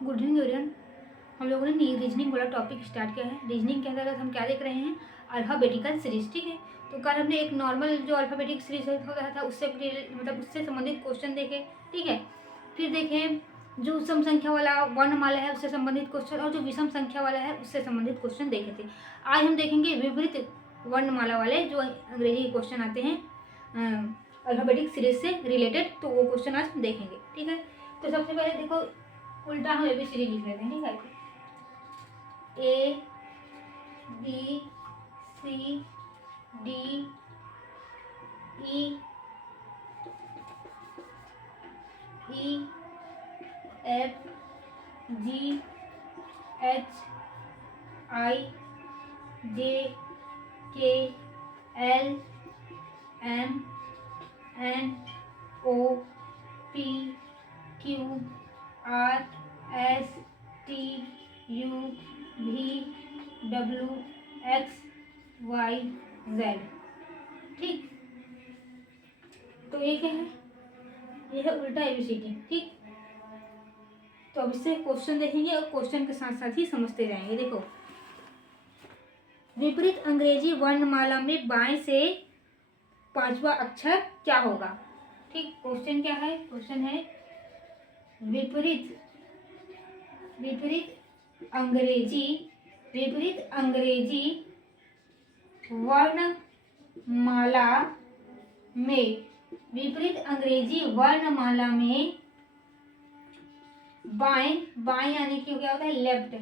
Good evening everyone. हम लोगों ने रीजनिंग वाला टॉपिक स्टार्ट किया है। रीजनिंग के अंतर्गत हम क्या देख रहे हैं, अल्फाबेटिकल सीरीज। ठीक है, तो कल हमने एक नॉर्मल जो अल्फाबेटिक सीरीज हो रहा था उससे उससे संबंधित क्वेश्चन देखे। ठीक है, फिर देखें जो सम संख्या वाला वर्णमाला है उससे संबंधित क्वेश्चन, और जो विषम संख्या वाला है उससे संबंधित क्वेश्चन देखे थे। आज हम देखेंगे विपरीत वर्णमाला वाले जो अंग्रेजी के क्वेश्चन आते हैं अल्फाबेटिक सीरीज से रिलेटेड, तो वो क्वेश्चन आज हम देखेंगे। ठीक है, तो सबसे पहले देखो उल्टा हम ABCD लिख लेते हैं। ठीक है, ABCDEFGHIJKLMNOPQRSTUV ठीक, तो ये क्या है, ये है उल्टा ABCD। ठीक, तो अब इससे क्वेश्चन देखेंगे और क्वेश्चन के साथ साथ ही समझते जाएंगे। देखो, विपरीत अंग्रेजी वर्णमाला में बाएं से पांचवा अक्षर क्या होगा। ठीक, क्वेश्चन क्या है, क्वेश्चन है विपरीत अंग्रेजी वर्णमाला में बाएं यानी कि क्या होता है, लेफ्ट।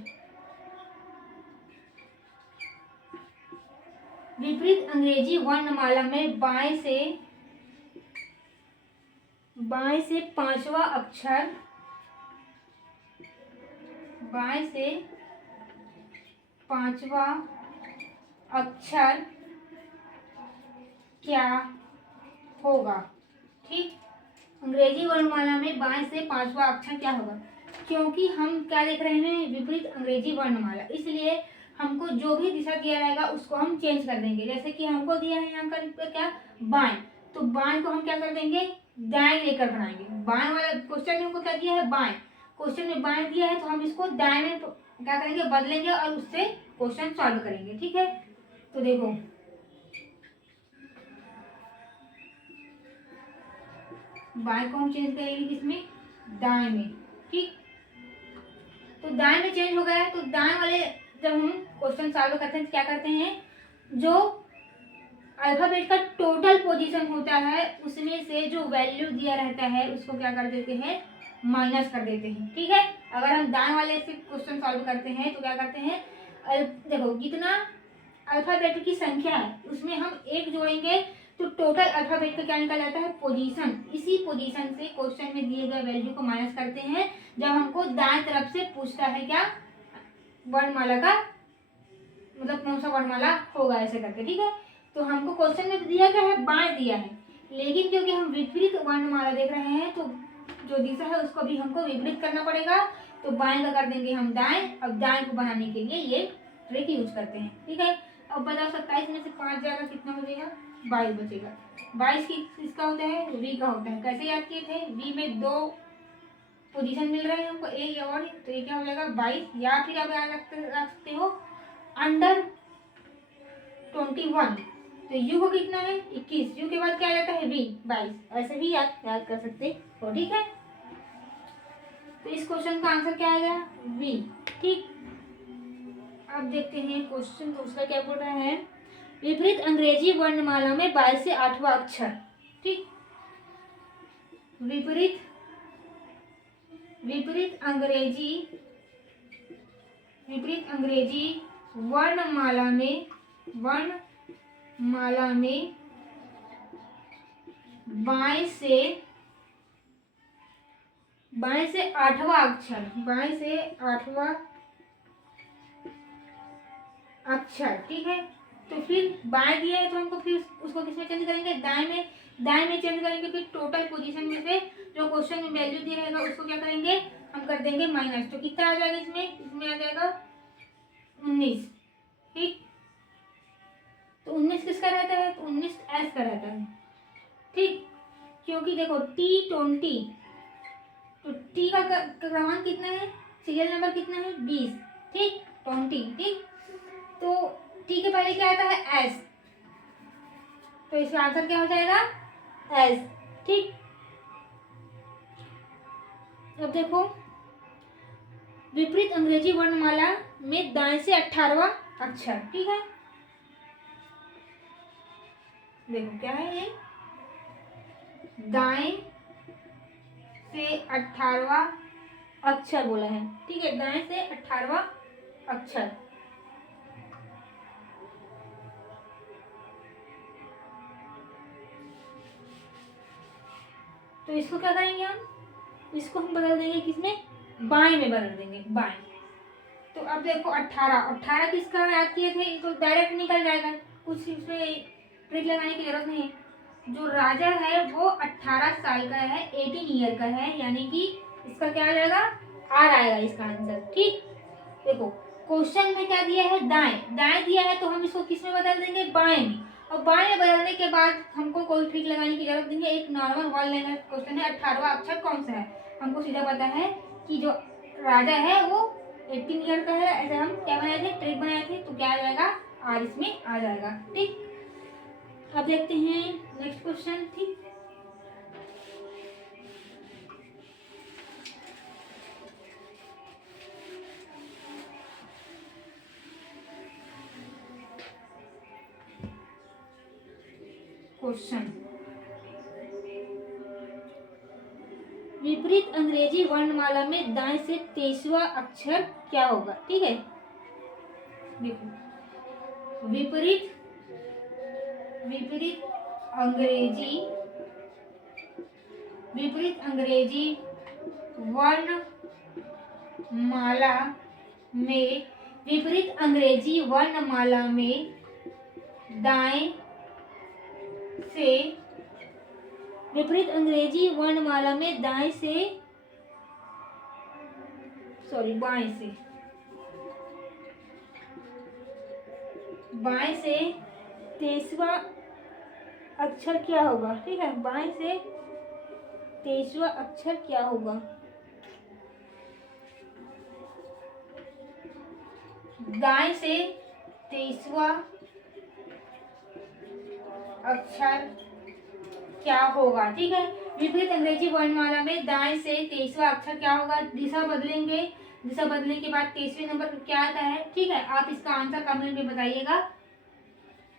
विपरीत अंग्रेजी वर्णमाला में बाएं से पांचवा अक्षर क्या होगा। ठीक, अंग्रेजी वर्णमाला में बाएं से पांचवा अक्षर क्या होगा, क्योंकि हम क्या देख रहे हैं, विपरीत अंग्रेजी वर्णमाला, इसलिए हमको जो भी दिशा दिया जाएगा उसको हम चेंज कर देंगे। जैसे कि हमको दिया है यहाँ पर क्या, बाएं, तो बाएं को हम क्या कर देंगे, दाएं लेकर बनाएंगे। बाएं वाला क्वेश्चन में हमको क्या दिया है, बाएं, क्वेश्चन में बाएं दिया है तो हम इसको दाएं में क्या करेंगे, बदलेंगे और उससे क्वेश्चन सॉल्व करेंगे। ठीक है, तो देखो बाएं को हम चेंज करेंगे किसमें, दाएं में। ठीक, तो दाएं में चेंज हो गया है, तो दाएं वाले जब हम क्वेश्चन सॉल्व करते हैं तो क्या करते हैं, जो अल्फाबेट का टोटल पोजीशन होता है उसमें से जो वैल्यू दिया रहता है उसको क्या कर देते हैं, माइनस कर देते हैं। ठीक है, अगर हम दाएं वाले से क्वेश्चन सॉल्व करते हैं तो क्या करते हैं, देखो जितना अल्फाबेट की संख्या है उसमें हम एक जोड़ेंगे तो टोटल अल्फाबेट का क्या निकल जाता है, पोजीशन। इसी पोजीशन से क्वेश्चन में दिए गए वैल्यू को माइनस करते हैं जब हमको दाएं तरफ से पूछता है क्या, वर्णमाला का मतलब कौन सा वर्णमाला होगा, ऐसे करके। ठीक है, तो हमको क्वेश्चन में दिया क्या है, बाएं दिया है, लेकिन क्योंकि हम विपरीत वर्णमाला देख रहे हैं तो जो दिशा है उसको भी हमको विपरीत करना पड़ेगा, तो बाएं का कर देंगे हम दाएं। अब दाएं को बनाने के लिए ये ट्रिक यूज करते हैं। ठीक है, अब बताओ 27 में से 5 जाएगा कितना हो जाएगा, 22 बचेगा। 22 किसका होता है, वी का होता है। कैसे याद किए थे, वी में 2 पोजीशन मिल रहे हैं हमको, ए और, तो ये क्या हो जाएगा 22, या फिर आप याद रख सकते हो अंडर 21, तो यू को कितना है 21, यू के बाद क्या आ जाता है वी 22, ऐसे भी याद कर सकते हो। ठीक है, तो इस क्वेश्चन का आंसर क्या आएगा, वी। ठीक, अब देखते हैं क्वेश्चन दूसरा क्या बोल रहा है, विपरीत अंग्रेजी वर्णमाला में 22 से 8वां अक्षर। ठीक, विपरीत अंग्रेजी वर्णमाला में बाएं से 8वां अक्षर। ठीक है, तो फिर बाएं दिया है तो हमको फिर उसको किसमें चेंज करेंगे, दाएं में चेंज करेंगे। फिर टोटल पोजीशन में से जो क्वेश्चन में वैल्यू दिया रहेगा उसको क्या करेंगे, हम कर देंगे माइनस। तो कितना आ जाएगा इसमें आ जाएगा 19। ठीक, तो 19 किसका रहता है, तो 19 एस का रहता है। ठीक, क्योंकि देखो T20, तो T का क्रमांक कितना है सीरियल नंबर कितना है 20, ठीक 20, ठीक। तो टी के पहले क्या आता है एस, तो इसका आंसर क्या हो जाएगा एस, ठीक। अब देखो विपरीत अंग्रेजी वर्णमाला में दाएं से 18वां अक्षर, ठीक है। देखो क्या है ये, दाएं से 18वां अक्षर बोला है, ठीक है, दाएं से 18वां अक्षर। तो इसको क्या करेंगे हम, इसको हम बदल देंगे किसमें, बाएं में बदल देंगे, बाएं। तो अब देखो 18 किसका याद किए थे, तो डायरेक्ट निकल जाएगा, कुछ इसमें ट्रिक लगाने की जरूरत नहीं है। जो राजा है वो 18 साल का है, 18 ईयर का है, यानी कि इसका क्या आ जाएगा, आर आएगा इसका आंसर, ठीक। देखो क्वेश्चन में क्या दिया है, दाएं, दाएं दिया है, तो हम इसको किस में बदल देंगे, बाएं में। और बाएं में बदलने के बाद हमको कोई ट्रिक लगाने की जरूरत नहीं है, एक नॉर्मल वन लाइनर क्वेश्चन है, 18वां अक्षर कौन सा है, हमको सीधा पता है कि जो राजा है वो 18 ईयर का है। ऐसे हम क्या बनाए थे, ट्रिक बनाए थे, तो क्या आ जाएगा, आर इसमें आ जाएगा, ठीक। अब देखते हैं नेक्स्ट क्वेश्चन, ठीक। क्वेश्चन, विपरीत अंग्रेजी वर्णमाला में दाएं से 23वां अक्षर क्या होगा, ठीक है। देखो विपरीत विपरीत अंग्रेजी वर्णमाला में विपरीत अंग्रेजी वर्णमाला में दाएं से विपरीत अंग्रेजी वर्णमाला में दाएं से बाएं से 23वां अक्षर क्या होगा, ठीक है, बाएं से 23वां अक्षर क्या होगा। दाएं से 23वां अक्षर क्या होगा, ठीक है। विपरीत अंग्रेजी वर्णमाला में दाएं से 23वां अक्षर क्या होगा, दिशा बदलेंगे, दिशा बदलने के बाद 23वें नंबर पर क्या आता है, ठीक है। आप इसका आंसर कमेंट में बताइएगा,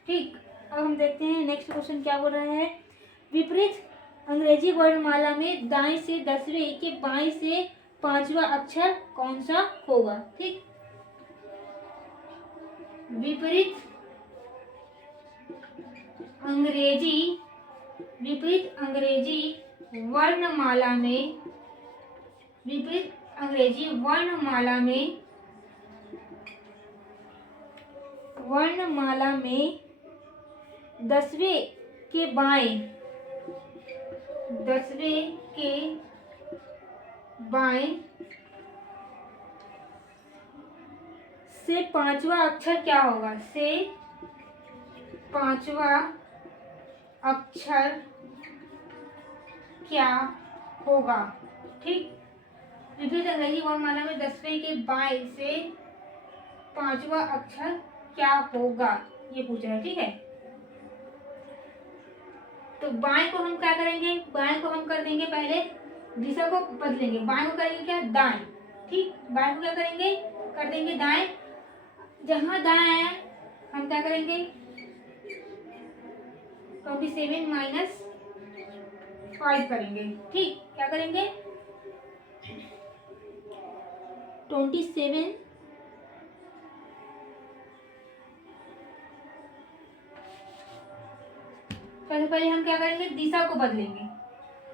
ठीक। अब हम देखते हैं नेक्स्ट क्वेश्चन क्या बोल रहा है, विपरीत अंग्रेजी वर्णमाला में दाएं से 10वें के बाएं से 5वां अक्षर कौन सा होगा, ठीक। विपरीत अंग्रेजी वर्णमाला में 10वें के बाएं से 5वां अक्षर क्या होगा, से 5वां अक्षर क्या होगा, ठीक। विपरीत अंग्रेजी वर्णमाला में 10वें के बाएं से 5वां अक्षर क्या होगा, ये पूछा है, ठीक है। तो बाएं को हम क्या करेंगे, बाएं को हम कर देंगे, पहले दिशा को बदलेंगे, बाएं को करेंगे क्या, दाएं, ठीक। बाएं को क्या करेंगे, कर देंगे दाएं, जहां दाएं है हम क्या करेंगे, 27 माइनस 5 करेंगे, ठीक। क्या करेंगे 27 सबसे पहले हम क्या करेंगे, दिशा को बदलेंगे।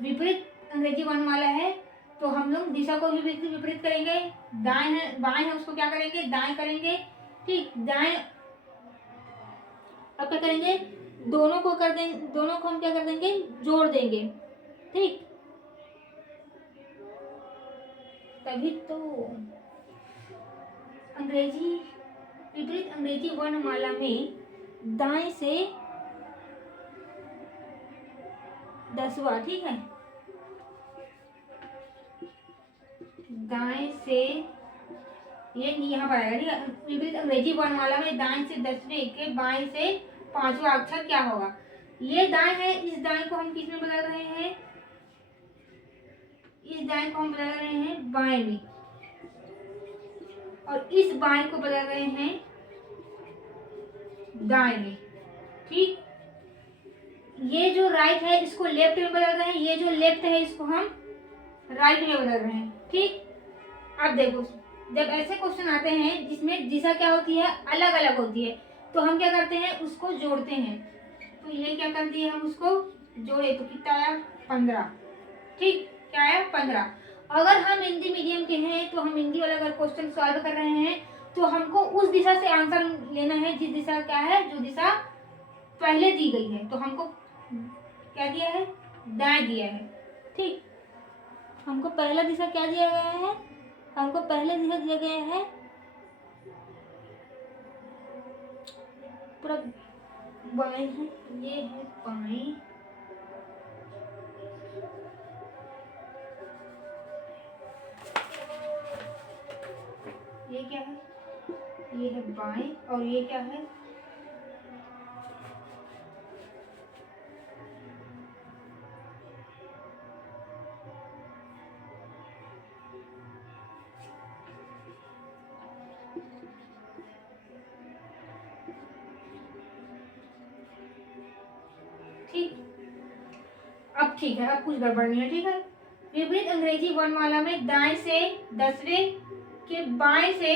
विपरीत अंग्रेजी वर्णमाला है तो हम लोग दिशा को भी विपरीत करेंगे, दाएं है बाएं है उसको क्या करेंगे, दाएं करेंगे, ठीक। दाएं अब क्या करेंगे, दोनों को हम क्या कर देंगे, जोड़ देंगे, ठीक। तभी तो विपरीत अंग्रेजी वर्णमाला में दाएं से 10वां, ठीक है, दाएं से ये यहाँ पर आएगा, ठीक है। विपरीत अंग्रेजी वर्णमाला में दाएं से 10वें के बाएं से 5वां अक्षर क्या होगा। ये दाएं है, इस दाएं को हम किस में बदल रहे हैं, इस दाएं को हम बदल रहे हैं बाएं में, और इस बाएं को बदल रहे हैं दाएं में, ठीक। ये जो राइट है इसको लेफ्ट में बदल रहे हैं, ये जो लेफ्ट है इसको हम राइट में बदल रहे हैं, ठीक। अब देखो, जब ऐसे क्वेश्चन आते हैं जिसमें दिशा क्या होती है, अलग अलग होती है, तो हम क्या करते हैं, उसको जोड़ते हैं। तो ये क्या कर दिए, हम उसको जोड़े तो कितना आया, 15, ठीक। क्या आया, 15। अगर हम हिंदी मीडियम के हैं तो हम हिंदी वाला अगर क्वेश्चन सॉल्व कर रहे हैं तो हमको उस दिशा से आंसर लेना है जिस दिशा क्या है, जो दिशा पहले दी गई है। तो हमको क्या दिया है, दाएं दिया है, ठीक। हमको पहला दिशा क्या दिया गया है, हमको पहले दिशा दिया गया है पूरा बाएं है, ये है बाएं, ये क्या है, ये है बाएं, और ये क्या है, ठीक। अब ठीक है, अब कुछ गड़बड़ नहीं है, ठीक है। विपरीत अंग्रेजी वर्णमाला में दाएं से 10वें के बाएं से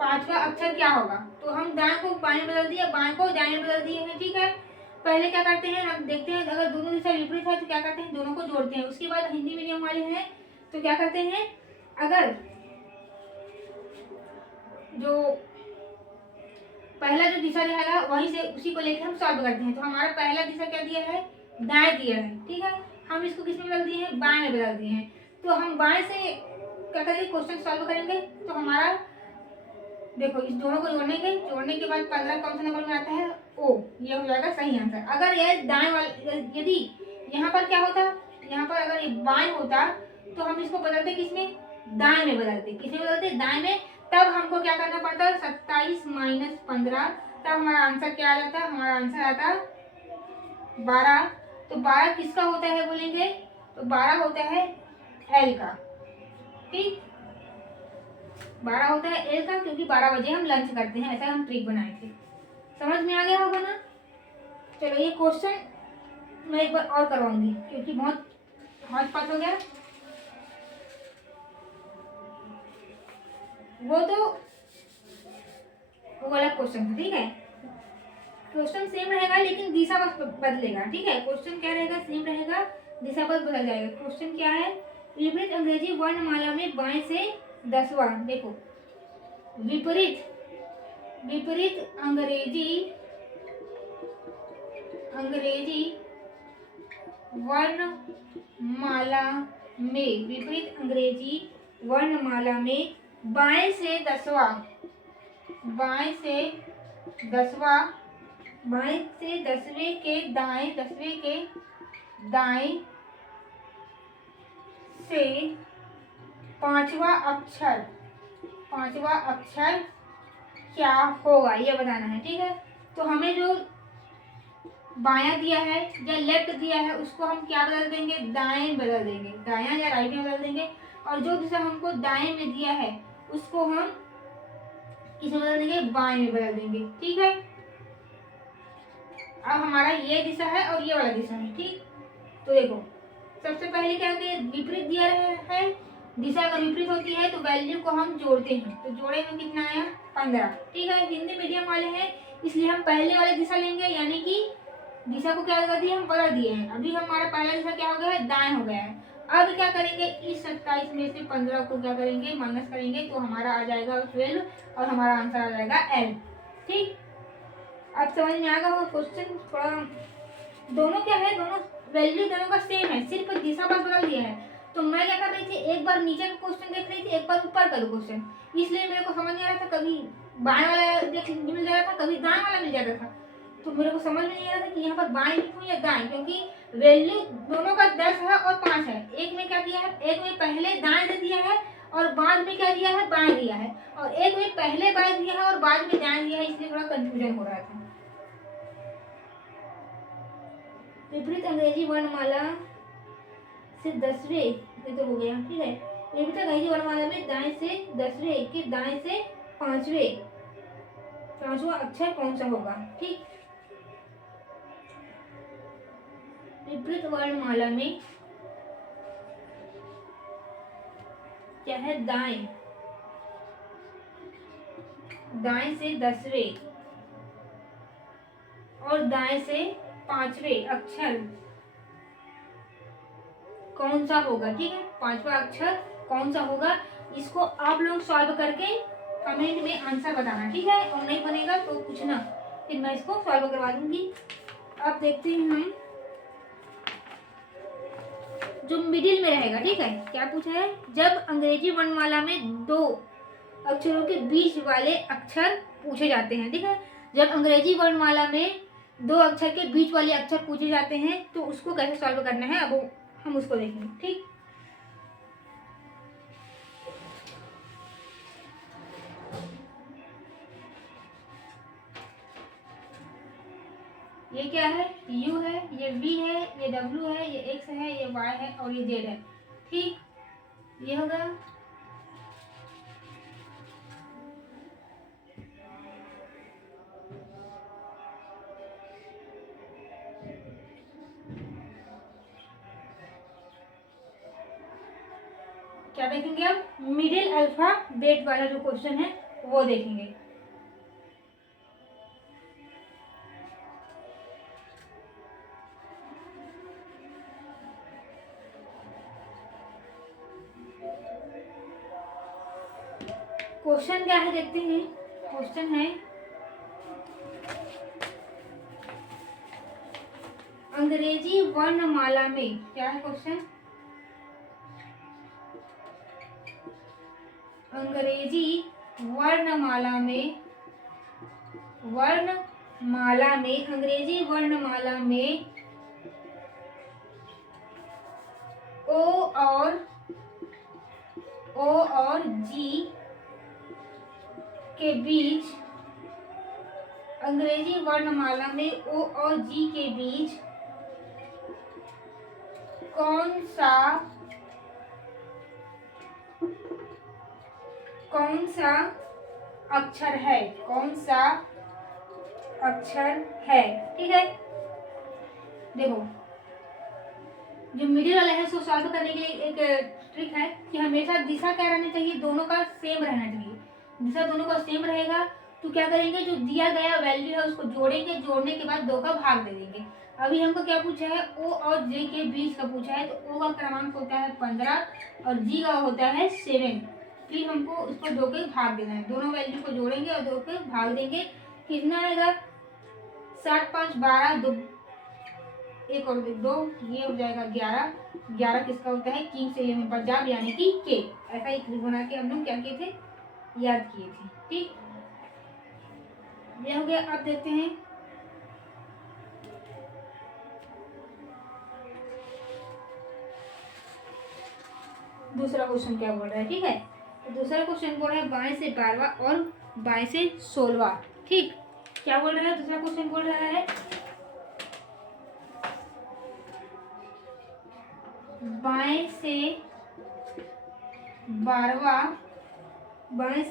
5वां अक्षर क्या होगा। तो हम दाएं को बाएं बदल दिया, बाएं को दाएं में बदल दिए हैं, ठीक है। पहले क्या करते हैं, हम देखते हैं अगर दोनों दिशा विपरीत है तो क्या करते हैं, दोनों को जोड़ते हैं। उसके बाद हिंदी मीडियम वाले हैं तो क्या करते हैं, अगर जो पहला जो दिशा रहेगा वहीं से उसी को लेकर हम सॉल्व करते हैं। तो हमारा पहला दिशा क्या दिया है, दाएं दिया है, ठीक है। हम इसको किस में बदल दिए हैं, बाएं में बदल दिए हैं। तो हम बाएं से क्या करेंगे, क्वेश्चन सॉल्व करेंगे। तो हमारा देखो, इस दोनों को जोड़ने के बाद 15 कौन सा नंबर में आता है, ओ, ये हो जाएगा सही आंसर। अगर ये दाएं वाला, यदि यहाँ पर क्या होता, यहाँ पर अगर ये बाएं होता तो हम इसको बदलते किसमें, दाएं में बदलते, किसमें बदलते, दाएं में। तब हमको क्या करना पड़ता, 27 माइनस 15, तब हमारा आंसर क्या आ जाता, हमारा आंसर आता 12। तो 12 किसका होता है बोलेंगे, तो 12 होता है एल का, ठीक। 12 होता है एल का, क्योंकि 12 बजे हम लंच करते हैं, ऐसा हम ट्रिक बनाए थे। समझ में आ गया होगा ना। चलो ये क्वेश्चन मैं एक बार और करवाऊंगी क्योंकि बहुत हौच पौच हो गया। वो तो वो वाला क्वेश्चन था, ठीक है। क्वेश्चन सेम रहेगा लेकिन दिशा बस बदलेगा, ठीक है। क्वेश्चन क्या रहेगा, सेम रहेगा, दिशा बस बदल जाएगा। क्वेश्चन क्या है, विपरीत अंग्रेजी वर्णमाला में बाएं से 10वां, देखो विपरीत अंग्रेजी वर्णमाला में, विपरीत अंग्रेजी वर्णमाला में बाएं से 10वां बाएं से 10वें के दाएं से 5वां अक्षर क्या होगा, ये बताना है, ठीक है। तो हमें जो बायां दिया है या लेफ्ट दिया है उसको हम क्या बदल देंगे, दाएं बदल देंगे, दायां या राइट में बदल देंगे। और जो दिशा हमको दाएं में दिया है उसको हम किस में बदल देंगे, बाएं में बदल देंगे, ठीक है। अब हमारा ये दिशा है और ये वाला दिशा है, ठीक। तो देखो, सबसे पहले क्या होता है, विपरीत दिया है, दिशा अगर विपरीत होती है तो वैल्यू को हम जोड़ते हैं। तो जोड़े में कितना आया, 15, ठीक है। हिंदी मीडियम वाले हैं इसलिए हम पहले वाले दिशा लेंगे, यानी कि दिशा को क्या कर दिया, हम बदल दिए हैं। अभी हमारा पहला दिशा क्या हो गया है, दाएं हो गया है। अब क्या करेंगे, इस 27 में से 15 को क्या करेंगे, माइनस करेंगे, तो हमारा आ जाएगा 12 और हमारा आंसर आ जाएगा एल, ठीक। अब समझ में आ गया होगा क्वेश्चन। थोड़ा दोनों क्या है, दोनों वैल्यू दोनों का सेम है, सिर्फ दिशा बस बदल दिया है। तो मैं क्या कर रही थी, एक बार नीचे का क्वेश्चन देख रही थी, एक बार ऊपर का क्वेश्चन, इसलिए मेरे को समझ नहीं आ रहा था, कभी बाएं वाला मिल जा रहा था, कभी दाएं वाला मिल जाता था। तो मेरे को समझ में नहीं आ रहा था कि यहाँ पर बाएं लिखूं या दाएं, क्योंकि वैल्यू दोनों का 10 है और 5 है। एक में क्या किया है, एक में पहले दाएं दे दिया है और बाद में क्या दिया है, बाएं दिया है, और एक में पहले बाएं दिया है और बाद में दाएं दिया है, इसलिए थोड़ा कंफ्यूजन हो रहा था। विपरीत अंग्रेजी वर्णमाला से 10वें, ये तो हो गया, ठीक है। विपरीत अंग्रेजी वर्णमाला में दाएं से 10वें के दाएं से 5वां अक्षर कौन सा होगा, ठीक। विपरीत वर्णमाला में क्या है, दाएं से 10वें और दाएं से 5वें अक्षर कौन सा होगा, ठीक है। 5वां अक्षर कौन सा होगा, इसको आप लोग सॉल्व करके कमेंट में आंसर बताना, ठीक है। और नहीं बनेगा तो पूछना, फिर मैं इसको सॉल्व करवा दूंगी। अब देखते हैं हम जो मिडिल में रहेगा, ठीक है। क्या पूछा है, जब अंग्रेजी वर्णमाला में 2 अक्षरों के बीच वाले अक्षर पूछे जाते हैं, ठीक है। जब अंग्रेजी वर्णमाला में 2 अक्षर के बीच वाले अक्षर पूछे जाते हैं तो उसको कैसे सॉल्व करना है, अब हम उसको देखेंगे, ठीक। ये क्या है, U है, ये V है, ये W है, ये X है, ये Y है और ये Z है, ठीक। ये होगा क्या देखेंगे, अब मिडिल अल्फाबेट वाला जो क्वेश्चन है वो देखेंगे। क्वेश्चन क्या है देखते हैं। क्वेश्चन है, अंग्रेजी वर्णमाला में, क्या है क्वेश्चन, अंग्रेजी वर्णमाला में अंग्रेजी वर्णमाला में ओ और जी के बीच, अंग्रेजी वर्णमाला में ओ और जी के बीच कौन सा अक्षर है, ठीक है। देखो जो मिडिल वाला है उसको सॉल्व करने के लिए एक ट्रिक है कि हमेशा दिशा क्या रहनी चाहिए, दोनों का सेम रहना चाहिए। दिशा दोनों का सेम रहेगा तो क्या करेंगे, जो दिया गया वैल्यू है उसको जोड़ेंगे, जोड़ने के बाद 2 का भाग दे देंगे। अभी हमको क्या पूछा है, ओ और जे के बीच का पूछा है, तो ओ का क्रमांक होता है 15 और जी का होता है 7। फिर हमको उसको 2 के भाग देना है, दोनों वैल्यू को जोड़ेंगे और 2 के भाग देंगे। कितना आएगा, 7 5 12, 2 एक और 2, ये हो जाएगा 11। 11 किसका होता है, किंग सेलियम पंजाब यानी कि के। ऐसा एक ट्रिक बना के हम लोग क्या किए थे, याद किए थे, ठीक। ये हो गया। अब देखते हैं दूसरा क्वेश्चन क्या बोल रहा है, ठीक है। तो दूसरा क्वेश्चन बोल रहा है बाएं से 12वां और बाएं से 16वां, ठीक। क्या बोल रहा है, दूसरा क्वेश्चन बोल रहा है बाएं से 12वें और बाएं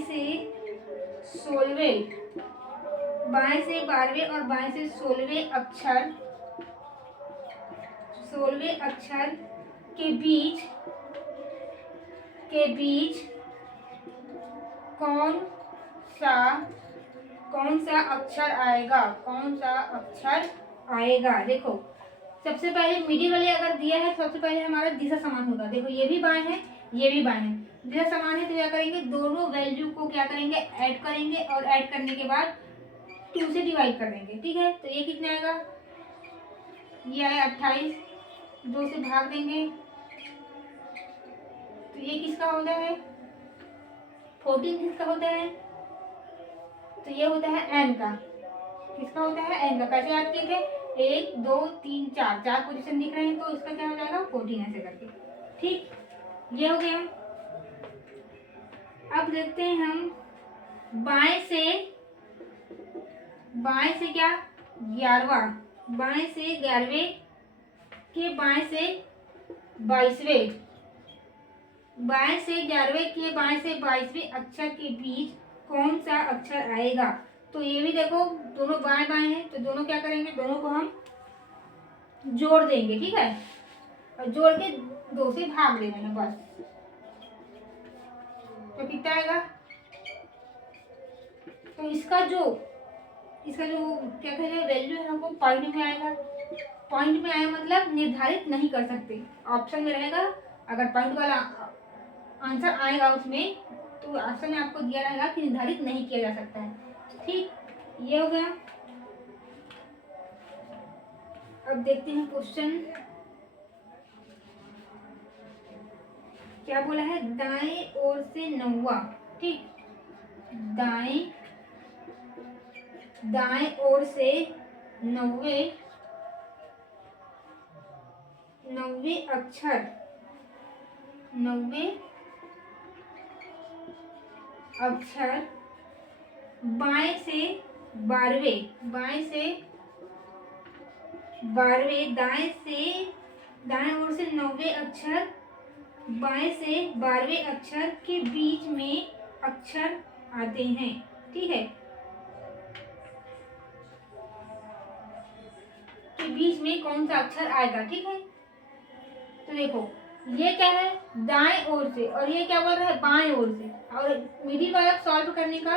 से 16वें और बाएं से 16वें अक्षर के बीच कौन सा अक्षर आएगा, देखो सबसे पहले मिडिल वाले अगर दिया है, सबसे पहले हमारा दिशा समान होगा। देखो ये भी बाएं है, ये भी बाएं है, दिशा समान है तो क्या करेंगे, दोनों वैल्यू को क्या करेंगे, ऐड करेंगे और ऐड करने के बाद 2 से डिवाइड कर देंगे, ठीक है। तो ये कितना आएगा, ये आया 28, 2 से भाग देंगे तो ये किसका होता है, 14 किसका होता है, तो ये होता है m का, किसका होता है? एन का। कैसे याद किए थे? 1 2 3 4, 4 पोजीशन दिख रहे हैं तो इसका क्या हो जाएगा? 14 ऐसे करके। ठीक, ये हो गया। अब देखते हैं हम बाएं से क्या? 11वां, बाएं से 11वें के बाएं से 22वें, बाएं से 11वें के बाएं से 22वें अक्षर के बीच कौन सा अक्षर आएगा? तो ये भी देखो दोनों बाएं बाएं हैं तो दोनों क्या करेंगे? दोनों को हम जोड़ देंगे। ठीक है, और जोड़ के 2 से भाग देना है बस। तो कितना आएगा? तो इसका जो क्या कहते हैं वैल्यू है हमको पॉइंट में आएगा। पॉइंट में आया मतलब निर्धारित नहीं कर सकते, ऑप्शन में रहेगा। अगर पॉइंट वाला आंसर आएगा उसमें तो ऑप्शन में आपको दिया रहेगा कि निर्धारित नहीं किया जा सकता है। ठीक, ये हो गया। अब देखते हैं क्वेश्चन क्या बोला है? दाएं ओर से 9वां। ठीक, दाएं ओर से 9वें अक्षर, 9वें अक्षर बाएं से 12वें, दाएं ओर से 9वें अक्षर बाएं से 12वें अक्षर के बीच में अक्षर आते हैं। ठीक है, के बीच में कौन सा अक्षर आएगा? ठीक है, तो देखो ये क्या है? दाएं ओर से, और ये क्या बोल रहा है? बाएं ओर से। और मिडिल वाला सॉल्व करने का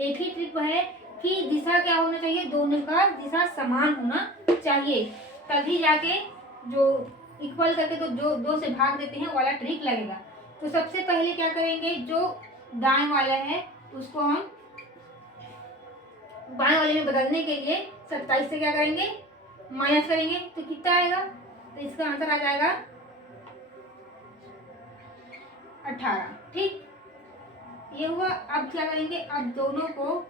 एक ही ट्रिक है कि दिशा क्या होना चाहिए? दोनों का दिशा समान होना चाहिए, तभी जाके जो इक्वल करके तो जो 2 से भाग देते हैं वाला ट्रिक लगेगा। तो सबसे पहले क्या करेंगे? जो दाएं वाला है उसको हम बाएं वाले में बदलने के लिए 27 से क्या करेंगे? माइनस करेंगे। तो कितना आएगा? तो इसका आंसर आ जाएगा 18। ठीक, ये हुआ। अब क्या करेंगे? अब दोनों को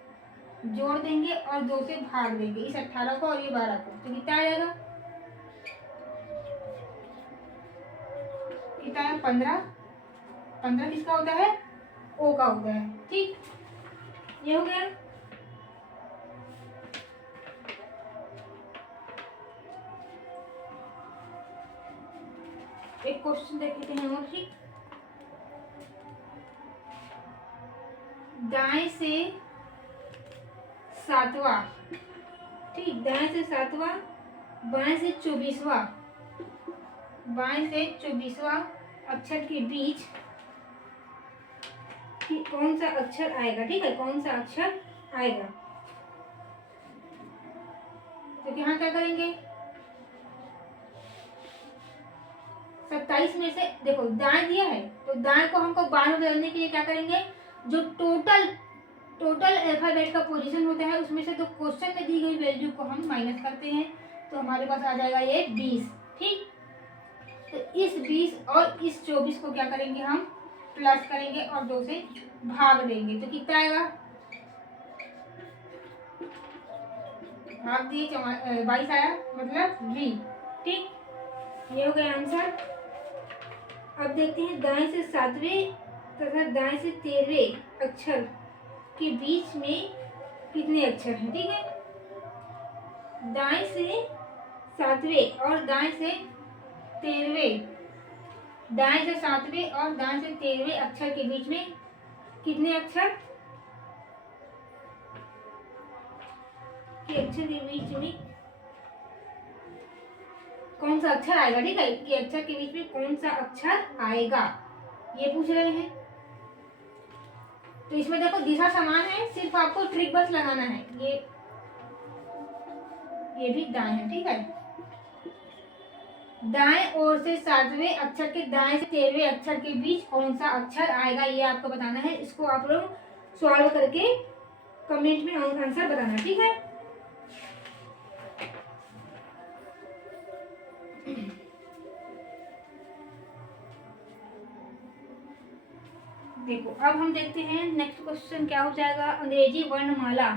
जोड़ देंगे और 2 से भाग देंगे, इस 18 को और ये 12 को। तो कितना आ जाएगा? कितना है? 15। 15 किसका होता है? ओ का होता है। ठीक, ये हो गया। एक क्वेश्चन देख लेते हैं हम। ठीक, दाएं से 7वां, ठीक, दाएं से 7वां, बाएं से 24वां, अक्षर के बीच कि कौन सा अक्षर आएगा? ठीक है, कौन सा अक्षर आएगा? तो यहाँ क्या करेंगे? 27 में से देखो दाएं दिया है तो दाएं को हमको बाएं में बदलने के लिए क्या करेंगे? जो टोटल अल्फाबेट का पोजीशन होता है उसमें से तो क्वेश्चन में दी गई वैल्यू को हम माइनस करते हैं तो हमारे पास आ जाएगा ये 20। ठीक, तो इस 20 और इस 24 को क्या करेंगे? हम प्लस करेंगे और 2 से भाग देंगे। तो कितना आएगा? भाग दिए 22 आया, मतलब 20। ठीक, ये हो गया आंसर। अब देखते हैं दाएं से 7वें तथा दाएं से 13वें अक्षर के बीच में कितने अक्षर हैं? ठीक है, दाएं से 7वें और दाएं से 13वें, दाएं से 7वें और दाएं से 13वें अक्षर के बीच में कितने अक्षर के बीच में कौन सा अक्षर आएगा? ठीक है, कि अक्षर के बीच में कौन सा अक्षर आएगा ये पूछ रहे हैं। तो इसमें देखो दिशा समान है, सिर्फ आपको ट्रिक बस लगाना है। ये भी दाएं है। ठीक है, दाएं ओर से 7वें अक्षर के दाएं से 13वें अक्षर के बीच कौन सा अक्षर आएगा ये आपको बताना है। इसको आप लोग सॉल्व करके कमेंट में आंसर बताना। ठीक है, देखो अब हम देखते हैं नेक्स्ट क्वेश्चन क्या हो जाएगा। अंग्रेजी वर्णमाला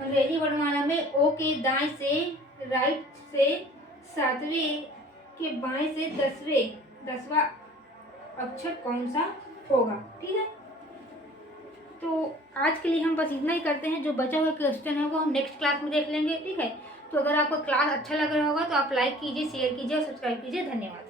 अंग्रेजी वर्णमाला में ओ के दाएं से राइट से 7वें के बाएं से 10वां अक्षर कौन सा होगा। ठीक है, तो आज के लिए हम बस इतना ही करते हैं। जो बचा हुआ क्वेश्चन है वो हम नेक्स्ट क्लास में देख लेंगे। ठीक है, तो अगर आपको क्लास अच्छा लग रहा होगा तो आप लाइक कीजिए, शेयर कीजिए और सब्सक्राइब कीजिए। धन्यवाद।